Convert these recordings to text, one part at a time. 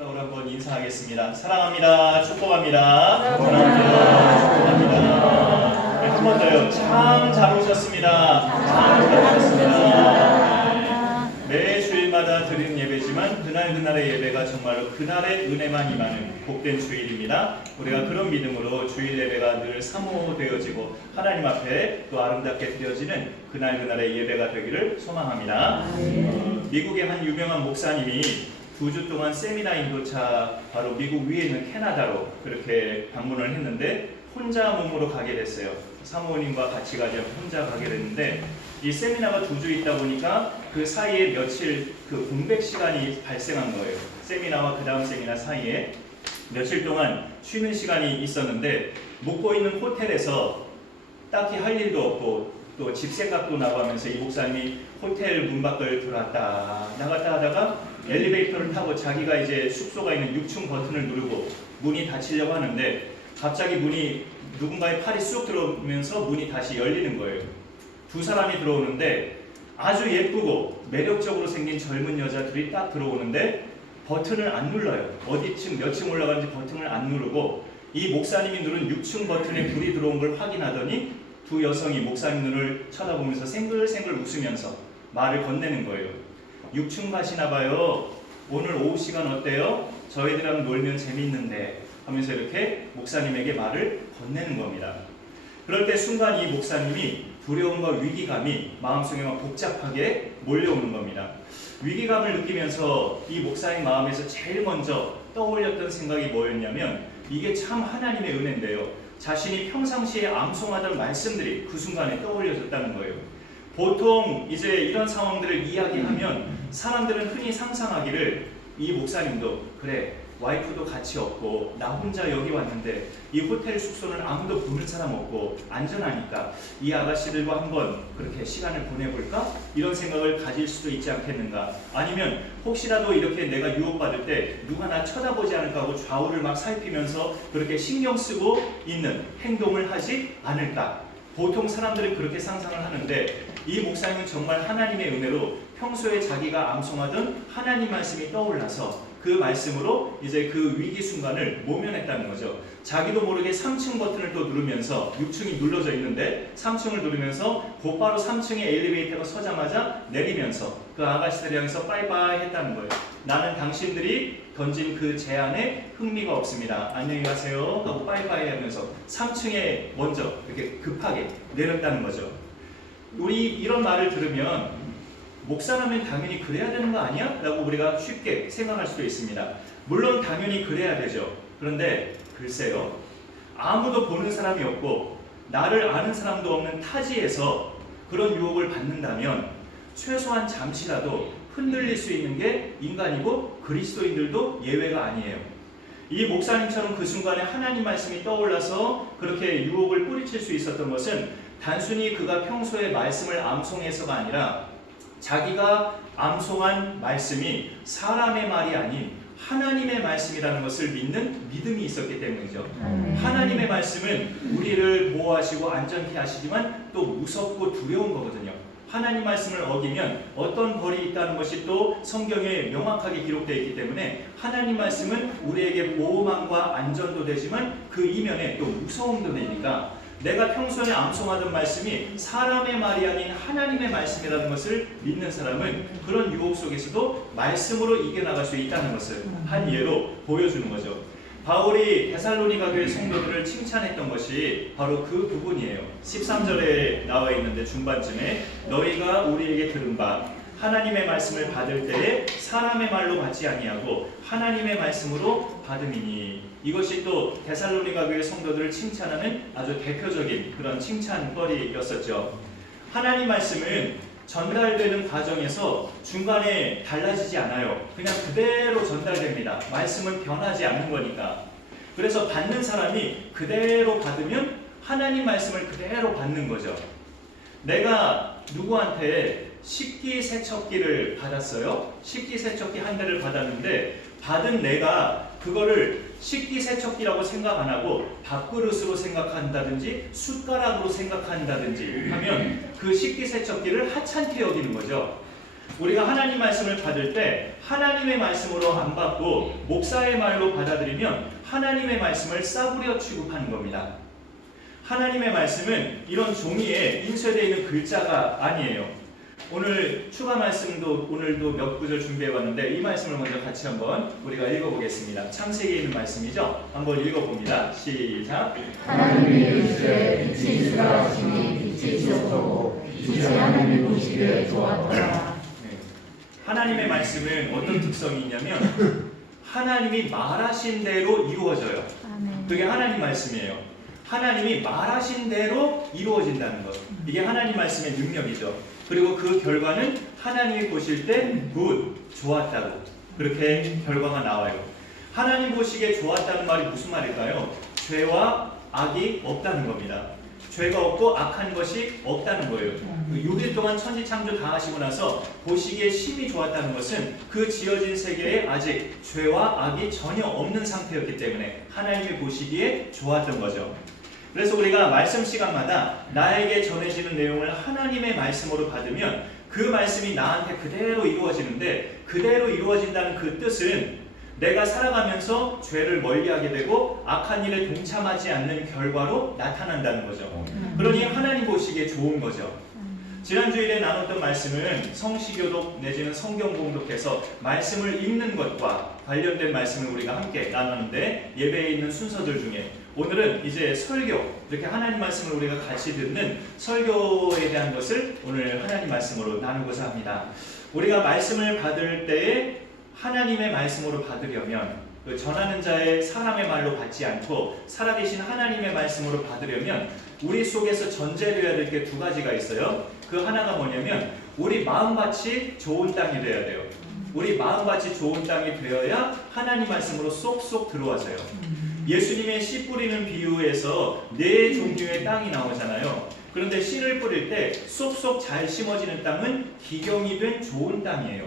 우리 한번 인사하겠습니다. 사랑합니다. 축복합니다. 사랑합니다. 축복합니다. 네, 한 번 더요. 참 잘 오셨습니다. 참 잘 오셨습니다. 매 주일마다 드리는 예배지만 그날의 예배가 정말로 그날의 은혜만 임하는 복된 주일입니다. 우리가 그런 믿음으로 주일 예배가 늘 사모되어지고 하나님 앞에 또 아름답게 드려지는 그날의 예배가 되기를 소망합니다. 미국의 한 유명한 목사님이 2주 동안 세미나 인도차 바로 미국 위에 있는 캐나다로 그렇게 방문을 했는데 혼자 몸으로 가게 됐어요. 사모님과 같이 가지 않고 혼자 가게 됐는데 이 세미나가 2주 있다 보니까 그 사이에 며칠 그 공백 시간이 발생한 거예요. 세미나와 그 다음 세미나 사이에 며칠 동안 쉬는 시간이 있었는데 묵고 있는 호텔에서 딱히 할 일도 없고 또 집 생각도 나고 하면서 이 목사님이 호텔 문 밖을 들어왔다 나갔다 하다가 엘리베이터를 타고 자기가 이제 숙소가 있는 6층 버튼을 누르고 문이 닫히려고 하는데 갑자기 문이 누군가의 팔이 쑥 들어오면서 문이 다시 열리는 거예요. 두 사람이 들어오는데 아주 예쁘고 매력적으로 생긴 젊은 여자들이 딱 들어오는데 버튼을 안 눌러요. 어디층 몇 층 올라가는지 버튼을 안 누르고 이 목사님이 누른 6층 버튼에 불이 들어온 걸 확인하더니 두 여성이 목사님 눈을 쳐다보면서 생글생글 웃으면서 말을 건네는 거예요. 6층 가시나 봐요. 오늘 오후 시간 어때요? 저희들이랑 놀면 재밌는데 하면서 이렇게 목사님에게 말을 건네는 겁니다. 그럴 때 순간 이 목사님이 두려움과 위기감이 마음속에 막 복잡하게 몰려오는 겁니다. 위기감을 느끼면서 이 목사님 마음에서 제일 먼저 떠올렸던 생각이 뭐였냐면 이게 참 하나님의 은혜인데요. 자신이 평상시에 암송하던 말씀들이 그 순간에 떠올려졌다는 거예요. 보통 이제 이런 상황들을 이야기하면 사람들은 흔히 상상하기를 이 목사님도 그래 와이프도 같이 없고 나 혼자 여기 왔는데 이 호텔 숙소는 아무도 보는 사람 없고 안전하니까 이 아가씨들과 한번 그렇게 시간을 보내볼까? 이런 생각을 가질 수도 있지 않겠는가? 아니면 혹시라도 이렇게 내가 유혹받을 때 누가 나 쳐다보지 않을까 하고 좌우를 막 살피면서 그렇게 신경 쓰고 있는 행동을 하지 않을까? 보통 사람들은 그렇게 상상을 하는데 이 목사님은 정말 하나님의 은혜로 평소에 자기가 암송하던 하나님 말씀이 떠올라서 그 말씀으로 이제 그 위기 순간을 모면했다는 거죠. 자기도 모르게 3층 버튼을 또 누르면서 6층이 눌러져 있는데 3층을 누르면서 곧바로 3층에 엘리베이터가 서자마자 내리면서 그 아가씨들이 향해서 빠이빠이 했다는 거예요. 나는 당신들이 던진 그 제안에 흥미가 없습니다. 안녕히 가세요 하고 빠이빠이 하면서 3층에 먼저 이렇게 급하게 내렸다는 거죠. 우리 이런 말을 들으면 목사라면 당연히 그래야 되는 거 아니야? 라고 우리가 쉽게 생각할 수도 있습니다. 물론 당연히 그래야 되죠. 그런데 글쎄요. 아무도 보는 사람이 없고 나를 아는 사람도 없는 타지에서 그런 유혹을 받는다면 최소한 잠시라도 흔들릴 수 있는 게 인간이고 그리스도인들도 예외가 아니에요. 이 목사님처럼 그 순간에 하나님 말씀이 떠올라서 그렇게 유혹을 뿌리칠 수 있었던 것은 단순히 그가 평소에 말씀을 암송해서가 아니라 자기가 암송한 말씀이 사람의 말이 아닌 하나님의 말씀이라는 것을 믿는 믿음이 있었기 때문이죠. 하나님의 말씀은 우리를 보호하시고 안전케 하시지만 또 무섭고 두려운 거거든요. 하나님 말씀을 어기면 어떤 벌이 있다는 것이 또 성경에 명확하게 기록되어 있기 때문에 하나님 말씀은 우리에게 보호망과 안전도 되지만 그 이면에 또 무서움도 되니까 내가 평소에 암송하던 말씀이 사람의 말이 아닌 하나님의 말씀이라는 것을 믿는 사람은 그런 유혹 속에서도 말씀으로 이겨나갈 수 있다는 것을 한 예로 보여주는 거죠. 바울이 데살로니가 교회 성도들을 칭찬했던 것이 바로 그 부분이에요. 13절에 나와 있는데 중반쯤에 너희가 우리에게 들은 바 하나님의 말씀을 받을 때에 사람의 말로 받지 아니하고 하나님의 말씀으로 받음이니 이것이 또 데살로니가 교회 성도들을 칭찬하는 아주 대표적인 그런 칭찬거리였었죠. 하나님 말씀은 전달되는 과정에서 중간에 달라지지 않아요. 그냥 그대로 전달됩니다. 말씀은 변하지 않는 거니까. 그래서 받는 사람이 그대로 받으면 하나님 말씀을 그대로 받는 거죠. 내가 누구한테 식기세척기를 받았어요. 식기세척기 한 대를 받았는데 받은 내가 그거를 식기세척기라고 생각 안 하고 밥그릇으로 생각한다든지 숟가락으로 생각한다든지 하면 그 식기세척기를 하찮게 여기는 거죠. 우리가 하나님 말씀을 받을 때 하나님의 말씀으로 안 받고 목사의 말로 받아들이면 하나님의 말씀을 싸구려 취급하는 겁니다. 하나님의 말씀은 이런 종이에 인쇄되어 있는 글자가 아니에요. 오늘 추가 말씀도 오늘도 몇 구절 준비해 왔는데 이 말씀을 먼저 같이 한번 우리가 읽어보겠습니다. 창세기에 있는 말씀이죠. 한번 읽어봅니다. 시작. 하나님이 이르시되 빛이 있으라 하시니 빛이 있었고 빛이 하나님 보시기에 좋았더라. 하나님의 말씀은 어떤 특성이 있냐면 하나님이 말하신 대로 이루어져요. 그게 하나님 말씀이에요. 하나님이 말하신 대로 이루어진다는 것. 이게 하나님 말씀의 능력이죠. 그리고 그 결과는 하나님이 보실 때 굿, 좋았다고 그렇게 결과가 나와요. 하나님 보시기에 좋았다는 말이 무슨 말일까요? 죄와 악이 없다는 겁니다. 죄가 없고 악한 것이 없다는 거예요. 6일 동안 천지창조 다 하시고 나서 보시기에 심히 좋았다는 것은 그 지어진 세계에 아직 죄와 악이 전혀 없는 상태였기 때문에 하나님이 보시기에 좋았던 거죠. 그래서 우리가 말씀 시간마다 나에게 전해지는 내용을 하나님의 말씀으로 받으면 그 말씀이 나한테 그대로 이루어지는데 그대로 이루어진다는 그 뜻은 내가 살아가면서 죄를 멀리하게 되고 악한 일에 동참하지 않는 결과로 나타난다는 거죠. 그러니 하나님 보시기에 좋은 거죠. 지난주일에 나눴던 말씀은 성시교독 내지는 성경 공독해서 말씀을 읽는 것과 관련된 말씀을 우리가 함께 나눴는데 예배에 있는 순서들 중에 오늘은 이제 설교, 이렇게 하나님 말씀을 우리가 같이 듣는 설교에 대한 것을 오늘 하나님 말씀으로 나누고자 합니다. 우리가 말씀을 받을 때에 하나님의 말씀으로 받으려면 그 전하는 자의 사람의 말로 받지 않고 살아계신 하나님의 말씀으로 받으려면 우리 속에서 전제되어야 될 게 두 가지가 있어요. 그 하나가 뭐냐면 우리 마음밭이 좋은 땅이 되어야 돼요. 우리 마음밭이 좋은 땅이 되어야 하나님 말씀으로 쏙쏙 들어와서요. 예수님의 씨 뿌리는 비유에서 네 종류의 땅이 나오잖아요. 그런데 씨를 뿌릴 때 쏙쏙 잘 심어지는 땅은 기경이 된 좋은 땅이에요.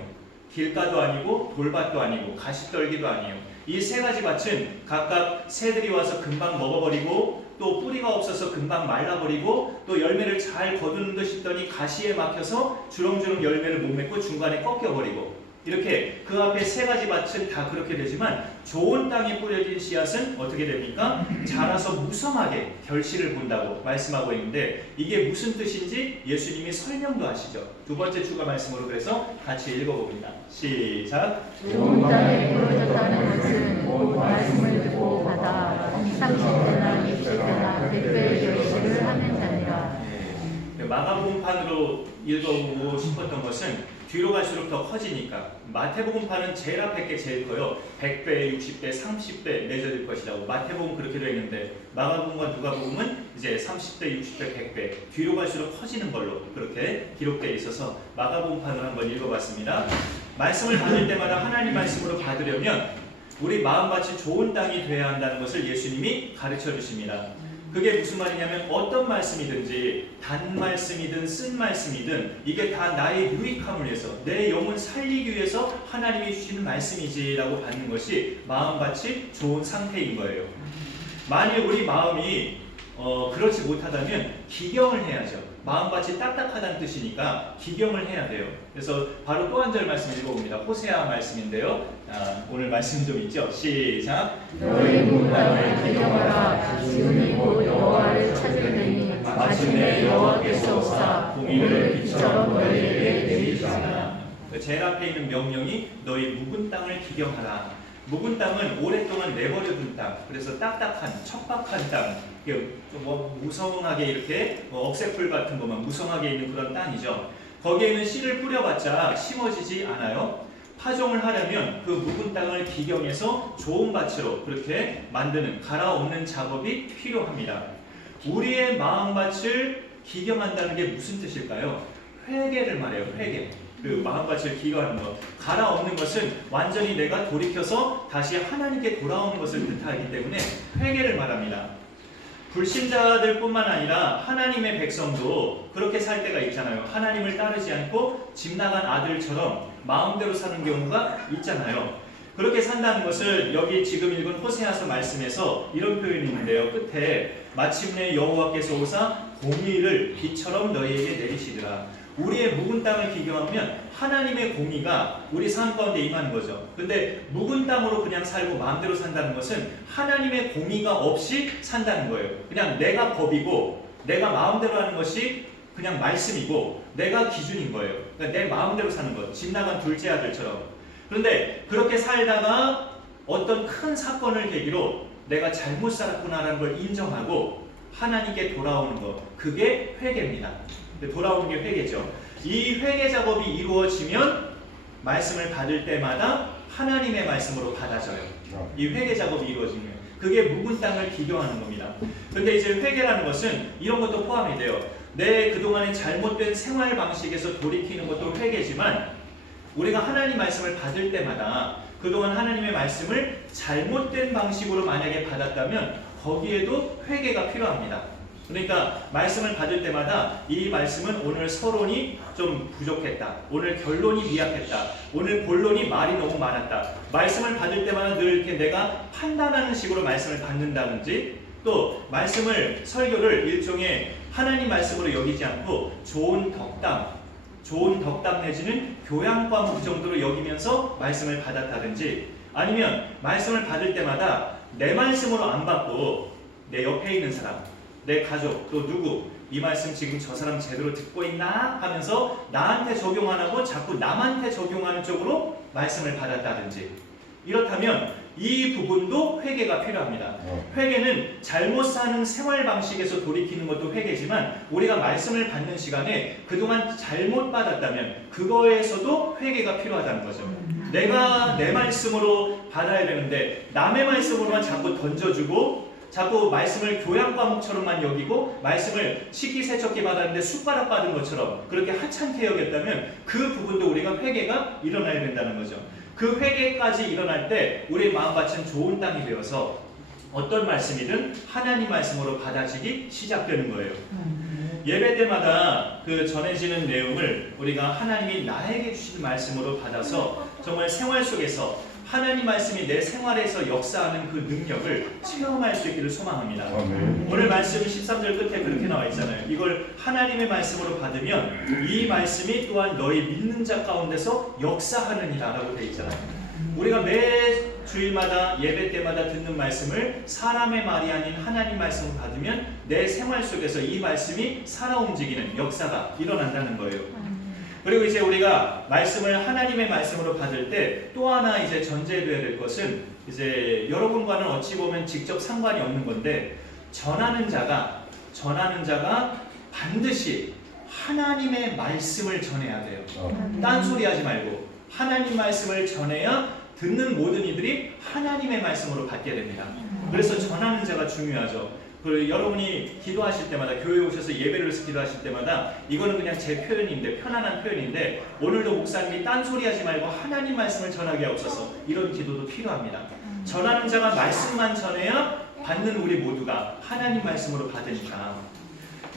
길가도 아니고 돌밭도 아니고 가시떨기도 아니에요. 이 세 가지 밭은 각각 새들이 와서 금방 먹어버리고 또 뿌리가 없어서 금방 말라버리고 또 열매를 잘 거두는 듯 싶더니 가시에 막혀서 주렁주렁 열매를 못 맺고 중간에 꺾여버리고 이렇게 그 앞에 세 가지 밭은 다 그렇게 되지만 좋은 땅에 뿌려진 씨앗은 어떻게 됩니까? 자라서 무성하게 결실을 본다고 말씀하고 있는데 이게 무슨 뜻인지 예수님이 설명도 하시죠. 두 번째 추가 말씀으로 그래서 같이 읽어봅니다. 시작. 좋은 땅에 뿌려졌다는 것은 곧 말씀을 듣고 받아 30대나 60대나 100배의 결실을 하는 자니라. 마가복음판으로 읽어보고 싶었던 것은 뒤로 갈수록 더 커지니까 마태복음판은 제일 앞에 게 제일 커요. 100배, 60배, 30배 맺어질 것이라고 마태복음 그렇게 되어 있는데 마가복음과 누가복음은 이제 30배, 60배, 100배 뒤로 갈수록 커지는 걸로 그렇게 기록되어 있어서 마가복음판을 한번 읽어봤습니다. 말씀을 받을 때마다 하나님 말씀으로 받으려면 우리 마음밭이 좋은 땅이 되어야 한다는 것을 예수님이 가르쳐 주십니다. 그게 무슨 말이냐면 어떤 말씀이든지 단 말씀이든 쓴 말씀이든 이게 다 나의 유익함을 위해서 내 영혼 살리기 위해서 하나님이 주시는 말씀이지라고 받는 것이 마음밭이 좋은 상태인 거예요. 만일 우리 마음이 그렇지 못하다면 기경을 해야죠. 마음밭이 딱딱하다는 뜻이니까 기경을 해야 돼요. 그래서 바로 또 한 절 말씀 읽어봅니다. 호세아 말씀인데요. 오늘 말씀 좀 있죠. 시작. 너희 문답을 기경하라. 지금이 곧 여호와를 찾으리니 마침내 여호와께서 오사 공의를 빛처럼 너희에게 내리시리라. 제일 앞에 있는 명령이 너희 묵은 땅을 기경하라. 묵은 땅은 오랫동안 내버려둔 땅, 그래서 딱딱한, 척박한 땅, 뭐 무성하게 이렇게 억새풀 같은 것만 무성하게 있는 그런 땅이죠. 거기에는 씨를 뿌려봤자 심어지지 않아요. 파종을 하려면 그 묵은 땅을 기경해서 좋은 밭으로 그렇게 만드는 갈아엎는 작업이 필요합니다. 우리의 마음밭을 기경한다는 게 무슨 뜻일까요? 회개를 말해요. 회개. 그 마음밭을 기경하는 것, 갈아엎는 것은 완전히 내가 돌이켜서 다시 하나님께 돌아오는 것을 뜻하기 때문에 회개를 말합니다. 불신자들 뿐만 아니라 하나님의 백성도 그렇게 살 때가 있잖아요. 하나님을 따르지 않고 집 나간 아들처럼 마음대로 사는 경우가 있잖아요. 그렇게 산다는 것을 여기 지금 읽은 호세아서 말씀에서 이런 표현이 있는데요. 끝에 마침내 여호와께서 오사 공의를 비처럼 너희에게 내리시리라. 우리의 묵은 땅을 기경하면 하나님의 공의가 우리 삶 가운데 임하는 거죠. 근데 묵은 땅으로 그냥 살고 마음대로 산다는 것은 하나님의 공의가 없이 산다는 거예요. 그냥 내가 법이고 내가 마음대로 하는 것이 그냥 말씀이고 내가 기준인 거예요. 그러니까 내 마음대로 사는 것. 집 나간 둘째 아들처럼. 그런데 그렇게 살다가 어떤 큰 사건을 계기로 내가 잘못 살았구나라는 걸 인정하고 하나님께 돌아오는 것. 그게 회개입니다. 돌아오는 게 회개죠. 이 회개 작업이 이루어지면 말씀을 받을 때마다 하나님의 말씀으로 받아져요. 이 회개 작업이 이루어지면 그게 묵은 땅을 기경하는 겁니다. 근데 이제 회개라는 것은 이런 것도 포함이 돼요. 내 그동안의 잘못된 생활 방식에서 돌이키는 것도 회개지만 우리가 하나님 말씀을 받을 때마다 그동안 하나님의 말씀을 잘못된 방식으로 만약에 받았다면 거기에도 회개가 필요합니다. 그러니까 말씀을 받을 때마다 이 말씀은 오늘 서론이 좀 부족했다. 오늘 결론이 미약했다. 오늘 본론이 말이 너무 많았다. 말씀을 받을 때마다 늘 이렇게 내가 판단하는 식으로 말씀을 받는다든지 또 말씀을 설교를 일종의 하나님 말씀으로 여기지 않고 좋은 덕담 내지는 교양 과목 정도로 여기면서 말씀을 받았다든지 아니면 말씀을 받을 때마다 내 말씀으로 안 받고 내 옆에 있는 사람 내 가족 또 누구 이 말씀 지금 저 사람 제대로 듣고 있나 하면서 나한테 적용 안 하고 자꾸 남한테 적용하는 쪽으로 말씀을 받았다든지 이렇다면 이 부분도 회개가 필요합니다. 회개는 잘못 사는 생활 방식에서 돌이키는 것도 회개지만 우리가 말씀을 받는 시간에 그동안 잘못 받았다면 그거에서도 회개가 필요하다는 거죠. 내가 내 말씀으로 받아야 되는데 남의 말씀으로만 자꾸 던져주고 자꾸 말씀을 교양 과목처럼만 여기고 말씀을 식기세척기 받았는데 숟가락 받은 것처럼 그렇게 하찮게 여겼다면 그 부분도 우리가 회개가 일어나야 된다는 거죠. 그 회개까지 일어날 때 우리의 마음밭은 좋은 땅이 되어서 어떤 말씀이든 하나님 말씀으로 받아지기 시작되는 거예요. 예배 때마다 그 전해지는 내용을 우리가 하나님이 나에게 주신 말씀으로 받아서 정말 생활 속에서 하나님 말씀이 내 생활에서 역사하는 그 능력을 체험할 수 있기를 소망합니다. 오늘 말씀 13절 끝에 그렇게 나와 있잖아요. 이걸 하나님의 말씀으로 받으면 이 말씀이 또한 너희 믿는 자 가운데서 역사하느니라 라고 되어 있잖아요. 우리가 매 주일마다 예배 때마다 듣는 말씀을 사람의 말이 아닌 하나님 말씀을 받으면 내 생활 속에서 이 말씀이 살아 움직이는 역사가 일어난다는 거예요. 그리고 이제 우리가 말씀을 하나님의 말씀으로 받을 때 또 하나 이제 전제되어야 될 것은 이제 여러분과는 어찌 보면 직접 상관이 없는 건데 전하는 자가 반드시 하나님의 말씀을 전해야 돼요. 딴소리 하지 말고 하나님 말씀을 전해야 듣는 모든 이들이 하나님의 말씀으로 받게 됩니다. 그래서 전하는 자가 중요하죠. 여러분이 기도하실 때마다 교회에 오셔서 예배를 해서 기도하실 때마다 이거는 그냥 제 표현인데 편안한 표현인데 오늘도 목사님이 딴소리 하지 말고 하나님 말씀을 전하게 하옵소서 이런 기도도 필요합니다. 전하는 자가 말씀만 전해야 받는 우리 모두가 하나님 말씀으로 받으니까.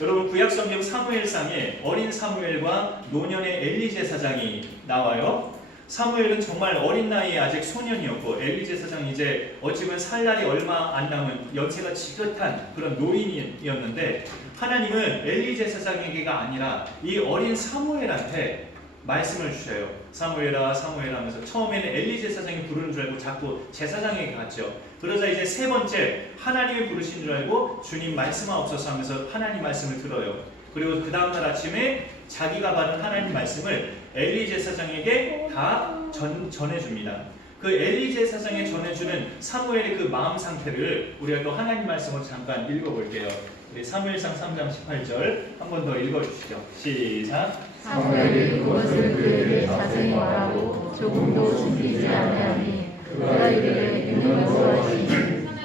여러분 구약성경 사무엘상에 어린 사무엘과 노년의 엘리 제사장이 나와요. 사무엘은 정말 어린 나이에 아직 소년이었고 엘리 제사장이 이제 어찌 보면 살 날이 얼마 안 남은 연세가 지긋한 그런 노인이었는데 하나님은 엘리 제사장에게가 아니라 이 어린 사무엘한테 말씀을 주셔요. 사무엘아 사무엘아 하면서 처음에는 엘리 제사장이 부르는 줄 알고 자꾸 제사장에게 갔죠. 그러자 이제 세 번째 하나님이 부르신 줄 알고 주님 말씀하옵소서 하면서 하나님 말씀을 들어요. 그리고 그 다음날 아침에 자기가 받은 하나님 말씀을 엘리 제사장에게 다 전해줍니다. 그 엘리 제사장에 전해주는 사무엘의 그 마음 상태를 우리가 또 하나님 말씀으로 잠깐 읽어볼게요. 우리 사무엘상 3장 18절 한 번 더 읽어주시죠. 시작. 사무엘이 그것을 그에게 자세히 말하고 조금도 숨기지 아니하니 그가 이르되 주님 여호와시니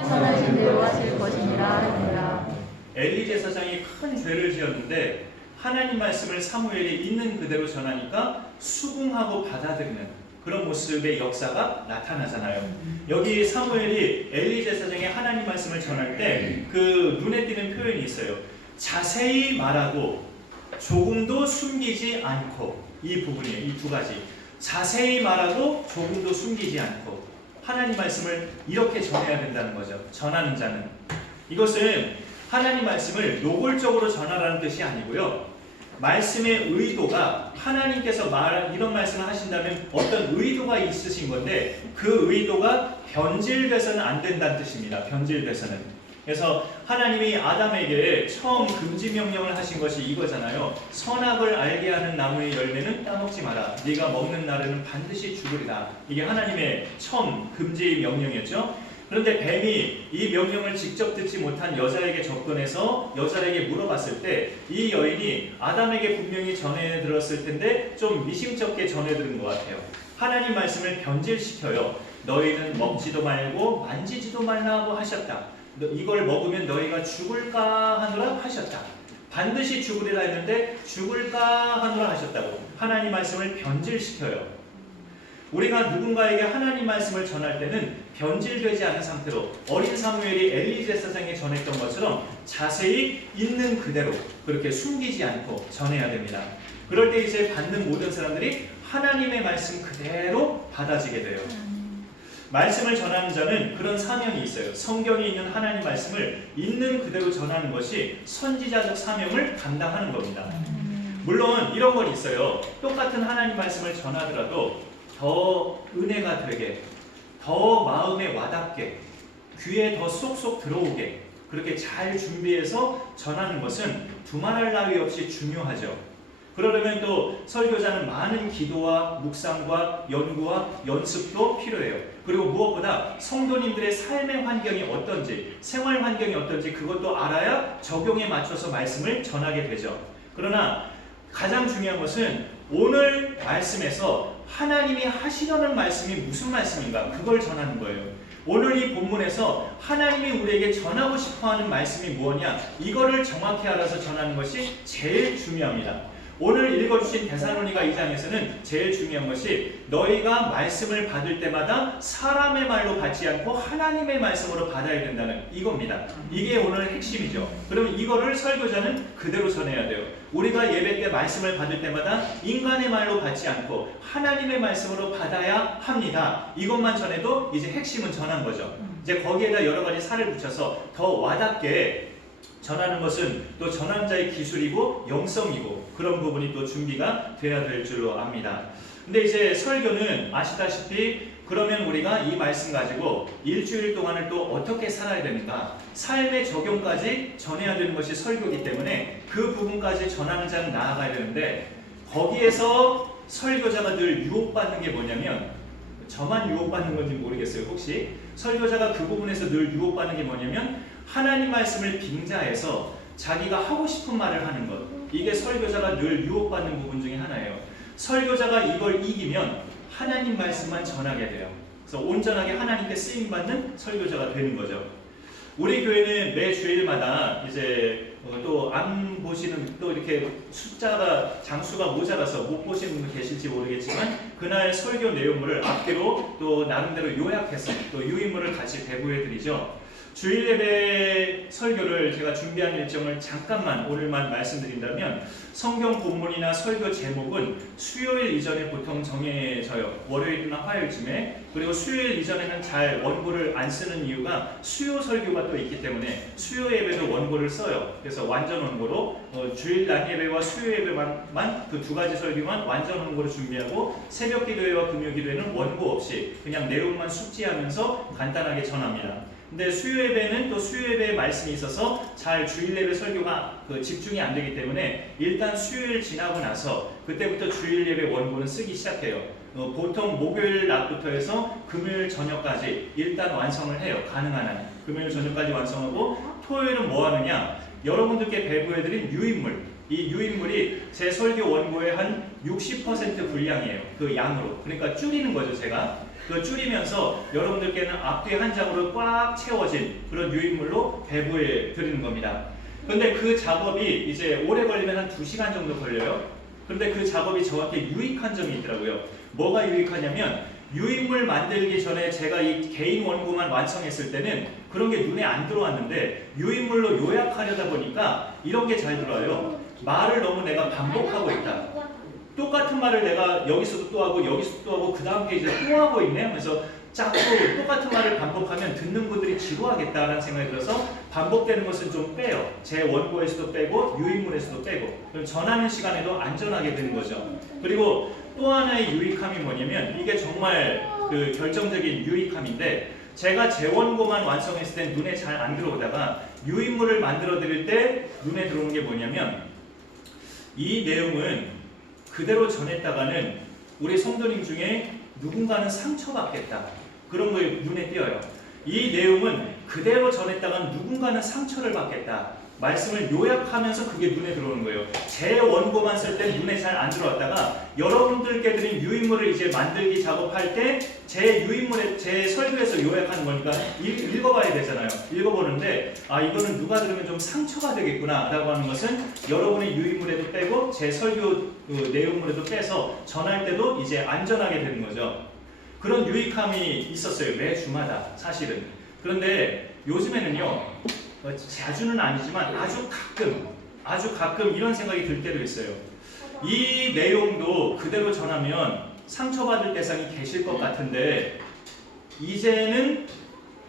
선하신 대로 하실 것이니라 하니라. 엘리 제사장이 큰 죄를 지었는데 하나님 말씀을 사무엘이 있는 그대로 전하니까 수긍하고 받아들이는 그런 모습의 역사가 나타나잖아요. 여기 사무엘이 엘리 제사장의 하나님 말씀을 전할 때 그 눈에 띄는 표현이 있어요. 자세히 말하고 조금도 숨기지 않고 이 부분이에요. 이 두 가지. 자세히 말하고 조금도 숨기지 않고 하나님 말씀을 이렇게 전해야 된다는 거죠. 전하는 자는. 이것은 하나님 말씀을 노골적으로 전하라는 뜻이 아니고요. 말씀의 의도가 하나님께서 이런 말씀을 하신다면 어떤 의도가 있으신 건데 그 의도가 변질돼서는 안 된다는 뜻입니다. 변질돼서는. 그래서 하나님이 아담에게 처음 금지 명령을 하신 것이 이거잖아요. 선악을 알게 하는 나무의 열매는 따먹지 마라. 네가 먹는 날에는 반드시 죽으리라. 이게 하나님의 처음 금지 명령이었죠. 그런데 뱀이 이 명령을 직접 듣지 못한 여자에게 접근해서 여자에게 물어봤을 때 이 여인이 아담에게 분명히 전해 들었을 텐데 좀 미심쩍게 전해 들은 것 같아요. 하나님 말씀을 변질시켜요. 너희는 먹지도 말고 만지지도 말라고 하셨다. 이걸 먹으면 너희가 죽을까 하노라 하셨다. 반드시 죽으리라 했는데 죽을까 하노라 하셨다고. 하나님 말씀을 변질시켜요. 우리가 누군가에게 하나님 말씀을 전할 때는 변질되지 않은 상태로 어린 사무엘이 엘리 제사장에 전했던 것처럼 자세히 있는 그대로 그렇게 숨기지 않고 전해야 됩니다. 그럴 때 이제 받는 모든 사람들이 하나님의 말씀 그대로 받아지게 돼요. 말씀을 전하는 자는 그런 사명이 있어요. 성경에 있는 하나님 말씀을 있는 그대로 전하는 것이 선지자적 사명을 감당하는 겁니다. 물론 이런 건 있어요. 똑같은 하나님 말씀을 전하더라도 더 은혜가 되게, 더 마음에 와닿게, 귀에 더 쏙쏙 들어오게 그렇게 잘 준비해서 전하는 것은 두말할 나위 없이 중요하죠. 그러려면 또 설교자는 많은 기도와 묵상과 연구와 연습도 필요해요. 그리고 무엇보다 성도님들의 삶의 환경이 어떤지, 생활 환경이 어떤지 그것도 알아야 적용에 맞춰서 말씀을 전하게 되죠. 그러나 가장 중요한 것은 오늘 말씀에서 하나님이 하시려는 말씀이 무슨 말씀인가 그걸 전하는 거예요. 오늘 이 본문에서 하나님이 우리에게 전하고 싶어하는 말씀이 무엇이냐 이거를 정확히 알아서 전하는 것이 제일 중요합니다. 오늘 읽어주신 데살로니가 2장에서는 제일 중요한 것이 너희가 말씀을 받을 때마다 사람의 말로 받지 않고 하나님의 말씀으로 받아야 된다는 이겁니다. 이게 오늘 핵심이죠. 그러면 이거를 설교자는 그대로 전해야 돼요. 우리가 예배 때 말씀을 받을 때마다 인간의 말로 받지 않고 하나님의 말씀으로 받아야 합니다. 이것만 전해도 이제 핵심은 전한 거죠. 이제 거기에다 여러 가지 살을 붙여서 더 와닿게 전하는 것은 또 전환자의 기술이고 영성이고 그런 부분이 또 준비가 돼야 될 줄로 압니다. 근데 이제 설교는 아시다시피 그러면 우리가 이 말씀 가지고 일주일 동안을 또 어떻게 살아야 되는가 삶의 적용까지 전해야 되는 것이 설교이기 때문에 그 부분까지 전하는 자는 나아가야 되는데 거기에서 설교자가 늘 유혹받는 게 뭐냐면 저만 유혹받는 건지 모르겠어요. 혹시 설교자가 그 부분에서 늘 유혹받는 게 뭐냐면 하나님 말씀을 빙자해서 자기가 하고 싶은 말을 하는 것 이게 설교자가 늘 유혹받는 부분 중에 하나예요. 설교자가 이걸 이기면 하나님 말씀만 전하게 돼요. 그래서 온전하게 하나님께 쓰임받는 설교자가 되는 거죠. 우리 교회는 매 주일마다 이제 또 안 보시는 또 이렇게 숫자가 장수가 모자라서 못 보시는 분 계실지 모르겠지만 그날 설교 내용물을 앞뒤로 또 나름대로 요약해서 또 유인물을 같이 배부해 드리죠. 주일 예배 설교를 제가 준비한 일정을 잠깐만 오늘만 말씀드린다면 성경 본문이나 설교 제목은 수요일 이전에 보통 정해져요. 월요일이나 화요일쯤에. 그리고 수요일 이전에는 잘 원고를 안 쓰는 이유가 수요 설교가 또 있기 때문에 수요 예배도 원고를 써요. 그래서 완전 원고로 주일 낮 예배와 수요 예배만 그 두 가지 설교만 완전 원고로 준비하고 새벽 기도회와 금요 기도회는 원고 없이 그냥 내용만 숙지하면서 간단하게 전합니다. 근데 수요 예배는 또 수요 예배의 말씀이 있어서 잘 주일 예배 설교가 집중이 안 되기 때문에 일단 수요일 지나고 나서 그때부터 주일 예배 원고는 쓰기 시작해요. 보통 목요일 낮부터 해서 금요일 저녁까지 일단 완성을 해요. 가능한 한 금요일 저녁까지 완성하고 토요일은 뭐 하느냐 여러분들께 배부해드린 유인물 이 유인물이 제 설교 원고의 한 60% 분량이에요. 그 양으로. 그러니까 줄이는 거죠 제가. 그 줄이면서 여러분들께는 앞뒤 한 장으로 꽉 채워진 그런 유인물로 배부해 드리는 겁니다. 그런데 그 작업이 이제 오래 걸리면 한 2시간 정도 걸려요. 그런데 그 작업이 저한테 유익한 점이 있더라고요. 뭐가 유익하냐면 유인물 만들기 전에 제가 이 개인 원고만 완성했을 때는 그런 게 눈에 안 들어왔는데 유인물로 요약하려다 보니까 이런 게 잘 들어와요. 말을 너무 내가 반복하고 있다. 똑같은 말을 내가 여기서도 또 하고 여기서도 또 하고 그 다음 페이지에 또 하고 있네 하면서 자꾸 똑같은 말을 반복하면 듣는 분들이 기도하겠다라는 생각이 들어서 반복되는 것은 좀 빼요. 제 원고에서도 빼고 유인물에서도 빼고, 그럼 전하는 시간에도 안전하게 되는 거죠. 그리고 또 하나의 유익함이 뭐냐면, 이게 정말 그 결정적인 유익함인데, 제가 제 원고만 완성했을 때 눈에 잘 안 들어오다가 유인물을 만들어 드릴 때 눈에 들어오는 게 뭐냐면, 이 내용은 그대로 전했다가는 우리 성도님 중에 누군가는 상처받겠다, 그런 거 눈에 띄어요. 이 내용은 그대로 전했다가는 누군가는 상처를 받겠다, 말씀을 요약하면서 그게 눈에 들어오는 거예요. 제 원고만 쓸 때 눈에 잘 안 들어왔다가 여러분들께 드린 유인물을 이제 만들기 작업할 때 제 유인물에, 제 설교에서 요약하는 거니까 읽어봐야 되잖아요. 읽어보는데 이거는 누가 들으면 좀 상처가 되겠구나 라고 하는 것은 여러분의 유인물에도 빼고 제 설교 그 내용물에도 빼서 전할 때도 이제 안전하게 되는 거죠. 그런 유익함이 있었어요, 매 주마다 사실은. 그런데 요즘에는요, 자주는 아니지만 아주 가끔 이런 생각이 들 때도 있어요. 이 내용도 그대로 전하면 상처받을 대상이 계실 것 같은데 이제는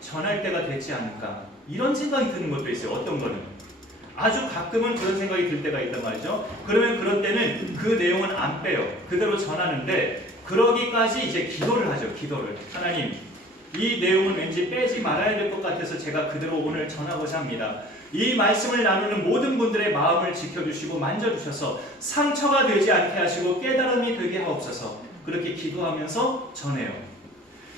전할 때가 됐지 않을까, 이런 생각이 드는 것도 있어요. 어떤 거는 아주 가끔은 그런 생각이 들 때가 있단 말이죠. 그러면 그런 때는 그 내용은 안 빼요. 그대로 전하는데, 그러기까지 이제 기도를 하죠. 기도를. 하나님, 이 내용은 왠지 빼지 말아야 될 것 같아서 제가 그대로 오늘 전하고자 합니다. 이 말씀을 나누는 모든 분들의 마음을 지켜주시고 만져주셔서 상처가 되지 않게 하시고 깨달음이 되게 하옵소서. 그렇게 기도하면서 전해요.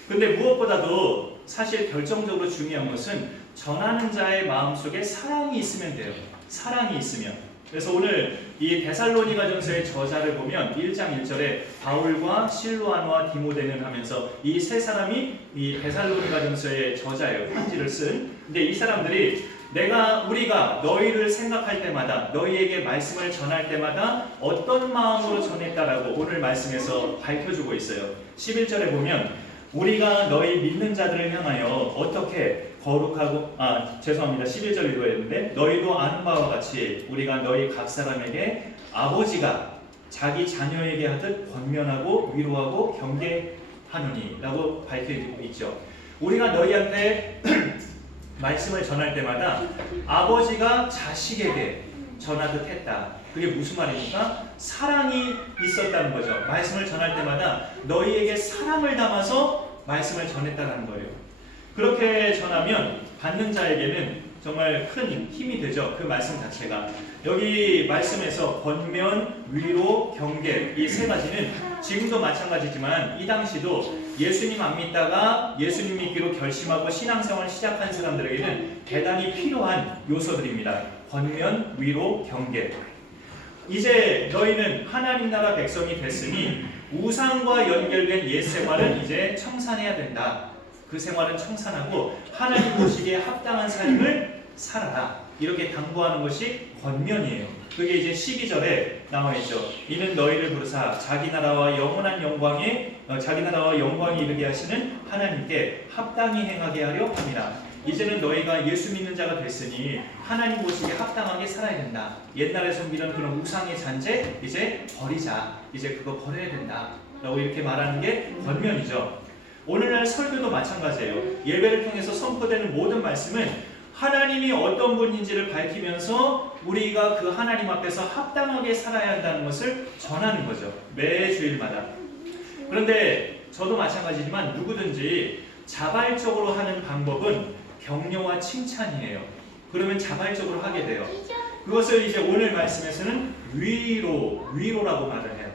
근데 무엇보다도 사실 결정적으로 중요한 것은 전하는 자의 마음속에 사랑이 있으면 돼요. 사랑이 있으면. 그래서 오늘 이 데살로니가전서의 저자를 보면 1장 1절에 바울과 실로아노와 디모데는 하면서 이 세 사람이 이 데살로니가전서의 저자예요. 편지를 쓴. 근데 이 사람들이 우리가 너희를 생각할 때마다, 너희에게 말씀을 전할 때마다 어떤 마음으로 전했다라고 오늘 말씀에서 밝혀주고 있어요. 11절에 보면 우리가 너희 믿는 자들을 향하여 어떻게 거룩하고 11절 읽어야 되는데, 너희도 아는 바와 같이 우리가 너희 각 사람에게 아버지가 자기 자녀에게 하듯 권면하고 위로하고 경계하노니 라고 밝혀지고 있죠. 우리가 너희한테 말씀을 전할 때마다 아버지가 자식에게 전하듯 했다. 그게 무슨 말입니까? 사랑이 있었다는 거죠. 말씀을 전할 때마다 너희에게 사랑을 담아서 말씀을 전했다는 거예요. 그렇게 전하면 받는 자에게는 정말 큰 힘이 되죠. 그 말씀 자체가. 여기 말씀에서 권면, 위로, 경계, 이 세 가지는 지금도 마찬가지지만 이 당시도 예수님 안 믿다가 예수님 믿기로 결심하고 신앙생활을 시작한 사람들에게는 대단히 필요한 요소들입니다. 권면, 위로, 경계. 이제 너희는 하나님 나라 백성이 됐으니 우상과 연결된 옛 생활은 이제 청산해야 된다. 그 생활은 청산하고 하나님 보시기에 합당한 삶을 살아라. 이렇게 당부하는 것이 권면이에요. 그게 이제 12절에 나와 있죠. 이는 너희를 부르사 자기 나라와 영광이 이르게 하시는 하나님께 합당히 행하게 하려 함이라. 이제는 너희가 예수 믿는 자가 됐으니 하나님 보시기에 합당하게 살아야 된다. 옛날에 섬기던 그런 우상의 잔재 이제 버리자. 이제 그거 버려야 된다. 라고 이렇게 말하는 게 권면이죠. 오늘날 설교도 마찬가지예요. 예배를 통해서 선포되는 모든 말씀은 하나님이 어떤 분인지를 밝히면서 우리가 그 하나님 앞에서 합당하게 살아야 한다는 것을 전하는 거죠. 매 주일마다. 그런데 저도 마찬가지지만 누구든지 자발적으로 하는 방법은 격려와 칭찬이에요. 그러면 자발적으로 하게 돼요. 그것을 이제 오늘 말씀에서는 위로라고 말을 해요.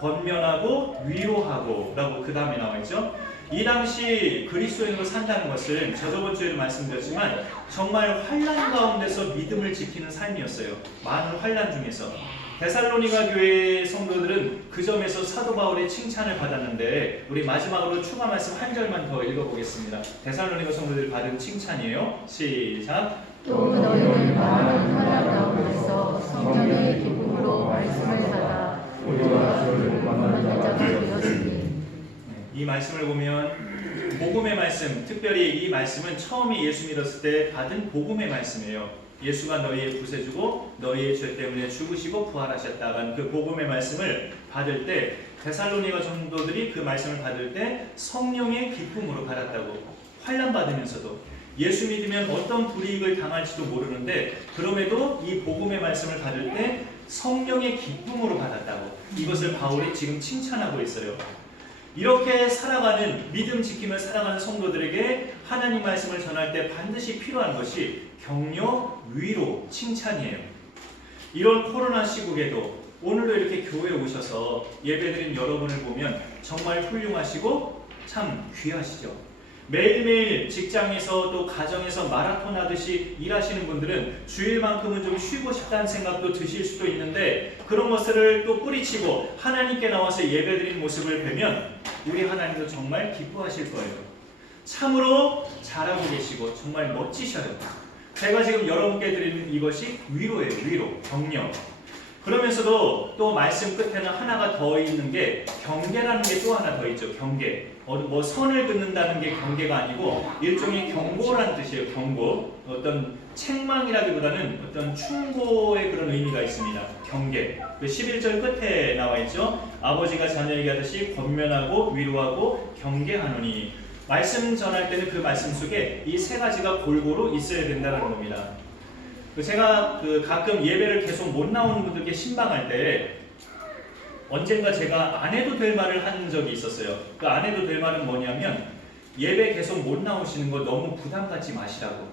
권면하고 위로하고 라고 그 다음에 나와 있죠. 이 당시 그리스도인으로 산다는 것은 저번 주에도 말씀드렸지만 정말 환난 가운데서 믿음을 지키는 삶이었어요. 많은 환난 중에서. 데살로니가 교회의 성도들은 그 점에서 사도 바울의 칭찬을 받았는데, 우리 마지막으로 추가 말씀 한 절만 더 읽어보겠습니다. 데살로니가 성도들이 받은 칭찬이에요. 시작. 또 너희는 많은 환난 가운데서 성령의 기쁨으로 말씀을 받아 우리와 주를 만나는 자가 되었으니. 이 말씀을 보면 복음의 말씀, 특별히 이 말씀은 처음에 예수 믿었을 때 받은 복음의 말씀이에요. 예수가 너희의 구세주고 너희의 죄 때문에 죽으시고 부활하셨다는 그 복음의 말씀을 받을 때 데살로니가 성도들이 그 말씀을 받을 때 성령의 기쁨으로 받았다고. 환난 받으면서도 예수 믿으면 어떤 불이익을 당할지도 모르는데 그럼에도 이 복음의 말씀을 받을 때 성령의 기쁨으로 받았다고 이것을 바울이 지금 칭찬하고 있어요. 이렇게 살아가는 믿음 지키며 살아가는 성도들에게 하나님 말씀을 전할 때 반드시 필요한 것이 격려, 위로, 칭찬이에요. 이런 코로나 시국에도 오늘도 이렇게 교회에 오셔서 예배드린 여러분을 보면 정말 훌륭하시고 참 귀하시죠. 매일매일 직장에서 또 가정에서 마라톤 하듯이 일하시는 분들은 주일만큼은 좀 쉬고 싶다는 생각도 드실 수도 있는데 그런 것을 또 뿌리치고 하나님께 나와서 예배드리는 모습을 보면 우리 하나님도 정말 기뻐하실 거예요. 참으로 잘하고 계시고 정말 멋지셔요. 제가 지금 여러분께 드리는 이것이 위로예요. 위로, 격려. 그러면서도 또 말씀 끝에는 하나가 더 있는 게 경계라는 게 또 하나 더 있죠. 경계. 뭐 선을 긋는다는 게 경계가 아니고 일종의 경고라는 뜻이에요. 경고. 어떤 책망이라기보다는 어떤 충고의 그런 의미가 있습니다. 경계. 그 11절 끝에 나와 있죠. 아버지가 자녀에게 하듯이 권면하고 위로하고 경계하노니. 말씀 전할 때는 그 말씀 속에 이 세 가지가 골고루 있어야 된다는 겁니다. 제가 가끔 예배를 계속 못 나오는 분들께 신방할 때 언젠가 제가 안 해도 될 말을 한 적이 있었어요. 그 안 해도 될 말은 뭐냐면 예배 계속 못 나오시는 거 너무 부담 갖지 마시라고.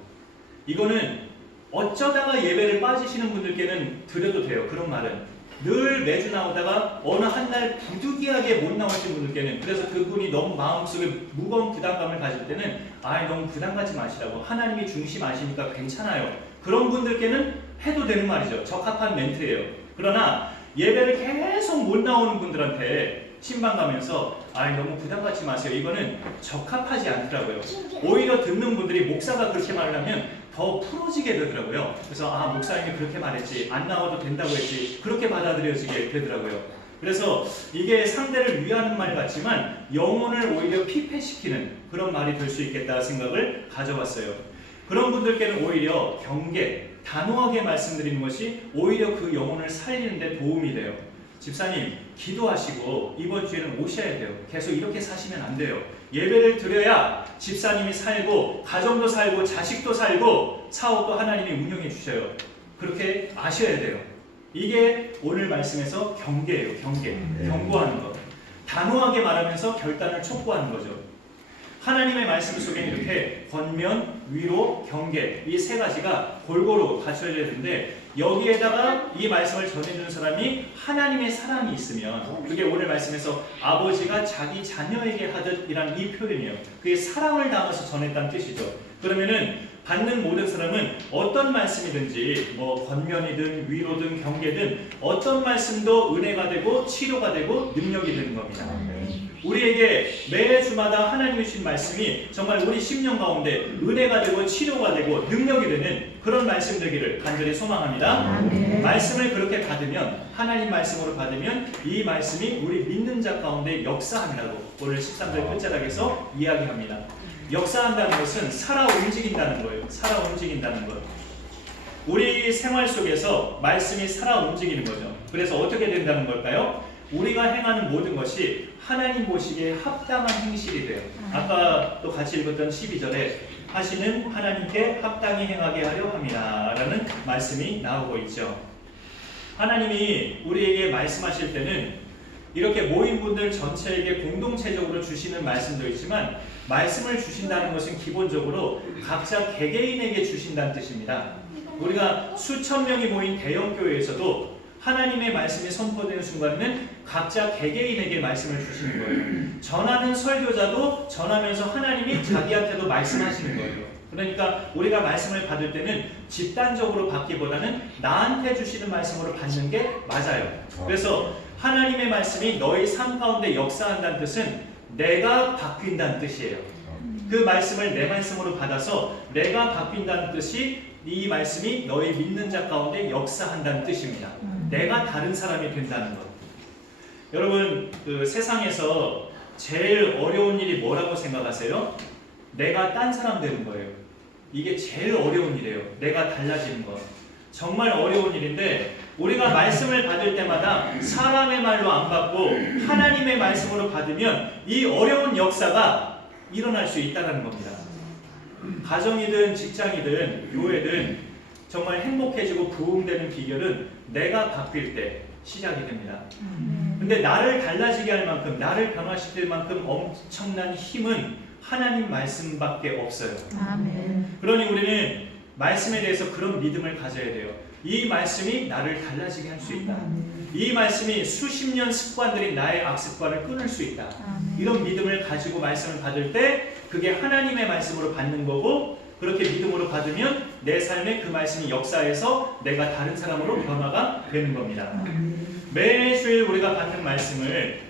이거는 어쩌다가 예배를 빠지시는 분들께는 드려도 돼요. 그런 말은. 늘 매주 나오다가 어느 한 날 부득이하게 못 나오신 분들께는 그래서 그분이 너무 마음속에 무거운 부담감을 가질 때는 너무 부담 갖지 마시라고. 하나님이 중심 아시니까 괜찮아요. 그런 분들께는 해도 되는 말이죠. 적합한 멘트예요. 그러나 예배를 계속 못 나오는 분들한테 신방 가면서 너무 부담 갖지 마세요. 이거는 적합하지 않더라고요. 오히려 듣는 분들이 목사가 그렇게 말을 하면 더 풀어지게 되더라고요. 그래서 목사님이 그렇게 말했지, 안 나와도 된다고 했지, 그렇게 받아들여지게 되더라고요. 그래서 이게 상대를 위하는 말 같지만 영혼을 오히려 피폐시키는 그런 말이 될 수 있겠다 생각을 가져봤어요. 그런 분들께는 오히려 경계, 단호하게 말씀드리는 것이 오히려 그 영혼을 살리는 데 도움이 돼요. 집사님, 기도하시고 이번 주에는 오셔야 돼요. 계속 이렇게 사시면 안 돼요. 예배를 드려야 집사님이 살고 가정도 살고 자식도 살고 사업도 하나님이 운영해 주셔요. 그렇게 아셔야 돼요. 이게 오늘 말씀에서 경계예요. 경계. 경고하는 것. 단호하게 말하면서 결단을 촉구하는 거죠. 하나님의 말씀 속에 이렇게 권면, 위로, 경계 이 세 가지가 골고루 갖춰져야 되는데 여기에다가 이 말씀을 전해주는 사람이 하나님의 사랑이 있으면 그게 오늘 말씀에서 아버지가 자기 자녀에게 하듯이라는 이 표현이에요. 그게 사랑을 담아서 전했다는 뜻이죠. 그러면은 받는 모든 사람은 어떤 말씀이든지 뭐 권면이든 위로든 경계든 어떤 말씀도 은혜가 되고 치료가 되고 능력이 되는 겁니다. 우리에게 매 주마다 하나님이 주신 말씀이 정말 우리 심령 가운데 은혜가 되고 치료가 되고 능력이 되는 그런 말씀 되기를 간절히 소망합니다. 말씀을 그렇게 받으면 하나님 말씀으로 받으면 이 말씀이 우리 믿는 자 가운데 역사한다고 오늘 13절 끝자락에서 이야기합니다. 역사한다는 것은 살아 움직인다는 거예요. 살아 움직인다는 것. 우리 생활 속에서 말씀이 살아 움직이는 거죠. 그래서 어떻게 된다는 걸까요? 우리가 행하는 모든 것이 하나님 보시기에 합당한 행실이 돼요. 아까 또 같이 읽었던 12절에 하시는 하나님께 합당히 행하게 하려 함이라 라는 말씀이 나오고 있죠. 하나님이 우리에게 말씀하실 때는 이렇게 모인 분들 전체에게 공동체적으로 주시는 말씀도 있지만 말씀을 주신다는 것은 기본적으로 각자 개개인에게 주신다는 뜻입니다. 우리가 수천 명이 모인 대형교회에서도 하나님의 말씀이 선포되는 순간에는 각자 개개인에게 말씀을 주시는 거예요. 전하는 설교자도 전하면서 하나님이 자기한테도 말씀하시는 거예요. 그러니까 우리가 말씀을 받을 때는 집단적으로 받기보다는 나한테 주시는 말씀으로 받는 게 맞아요. 그래서 하나님의 말씀이 너희 삶 가운데 역사한다는 뜻은 내가 바뀐다는 뜻이에요. 그 말씀을 내 말씀으로 받아서 내가 바뀐다는 뜻이 이 말씀이 너희 믿는 자 가운데 역사한다는 뜻입니다. 내가 다른 사람이 된다는 것. 여러분, 그 세상에서 제일 어려운 일이 뭐라고 생각하세요? 내가 딴 사람 되는 거예요. 이게 제일 어려운 일이에요. 내가 달라지는 것. 정말 어려운 일인데 우리가 말씀을 받을 때마다 사람의 말로 안 받고 하나님의 말씀으로 받으면 이 어려운 역사가 일어날 수 있다는 겁니다. 가정이든 직장이든 교회든 정말 행복해지고 부흥되는 비결은 내가 바뀔 때 시작이 됩니다. 근데 나를 달라지게 할 만큼, 나를 변화시킬 만큼 엄청난 힘은 하나님 말씀밖에 없어요. 아멘. 그러니 우리는 말씀에 대해서 그런 믿음을 가져야 돼요. 이 말씀이 나를 달라지게 할 수 있다. 이 말씀이 수십 년 습관들인 나의 악습관을 끊을 수 있다. 이런 믿음을 가지고 말씀을 받을 때 그게 하나님의 말씀으로 받는 거고, 그렇게 믿음으로 받으면 내 삶에 그 말씀이 역사해서 내가 다른 사람으로 변화가 되는 겁니다. 매주일 우리가 받는 말씀을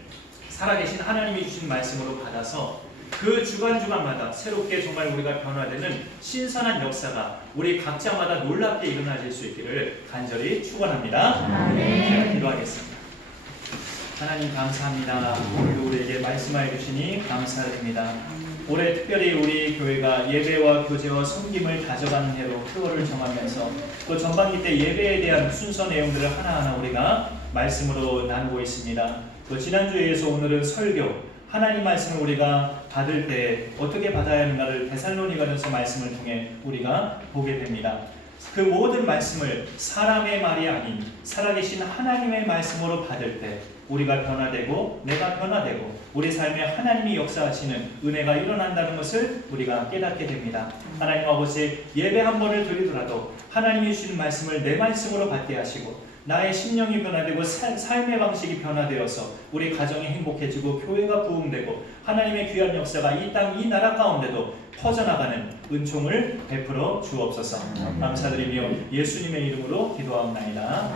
살아계신 하나님이 주신 말씀으로 받아서 그 주간주간마다 새롭게 정말 우리가 변화되는 신선한 역사가 우리 각자마다 놀랍게 일어나질 수 있기를 간절히 축원합니다. 제가 기도하겠습니다. 하나님 감사합니다. 오늘도 우리에게 말씀하여 주시니 감사드립니다. 올해 특별히 우리 교회가 예배와 교제와 섬김을 가져가는 해로 표어를 정하면서 또 전반기 때 예배에 대한 순서 내용들을 하나하나 우리가 말씀으로 나누고 있습니다. 또 지난주에 이어서 오늘은 설교, 하나님 말씀을 우리가 받을 때 어떻게 받아야 하는가를 데살로니가전서 말씀을 통해 우리가 보게 됩니다. 그 모든 말씀을 사람의 말이 아닌 살아계신 하나님의 말씀으로 받을 때 우리가 변화되고 내가 변화되고 우리 삶에 하나님이 역사하시는 은혜가 일어난다는 것을 우리가 깨닫게 됩니다. 하나님 아버지, 예배 한 번을 드리더라도 하나님이 주신 말씀을 내 말씀으로 받게 하시고 나의 심령이 변화되고 삶의 방식이 변화되어서 우리 가정이 행복해지고 교회가 부흥되고 하나님의 귀한 역사가 이 땅, 이 나라 가운데도 퍼져나가는 은총을 베풀어 주옵소서. 감사드리며 예수님의 이름으로 기도하옵나이다.